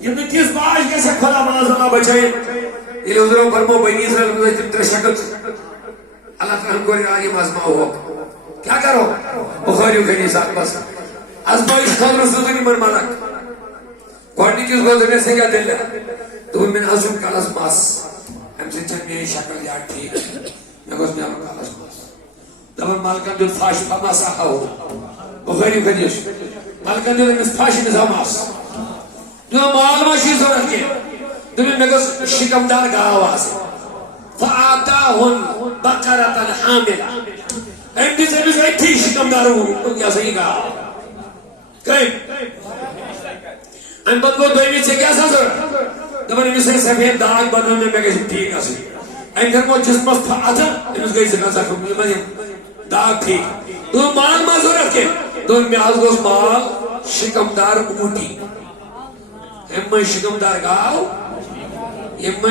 یہ نہ تیز باش کیسے خدا معاذ بچائے یہ حضور فرمو بنی اسرائیل میں تم تر شکل اللہ تعالیٰ کو رعایم آزماؤ ہو کیا کرو بخاری و ساتھ بس آزمائش خود رسول من ملک گوڑنی کس کو دنے سے کیا دل ہے تو من حضور کالس ماس ہم سے چند میری شکل یاد ٹھیک میں گوز میں آپ کالس ماس دبر مالکان جو فاش فما ساکھا ہو بخاری و مالکان جو فاش نظام آس جو معلومہ شیز ہو رکھے دنیا میں گوز شکمدار کا آواز ہے فَآتَاهُمْ بَقَرَةً حَامِلًا ایم دی سے بھی سے تھی شکمدار ہوں کیا صحیح کہا کہیں ام بد کو دوئی سے کیا سازر دبر امی سے سفید داغ بنانے میں کسی ٹھیک ہے ام در کو جسمس فَآتَا امیس گئی سے کھا داغ ٹھیک تو مال مازو رکھے تو امی آز گوز مال شکمدار اونٹی امی شکمدار گاؤ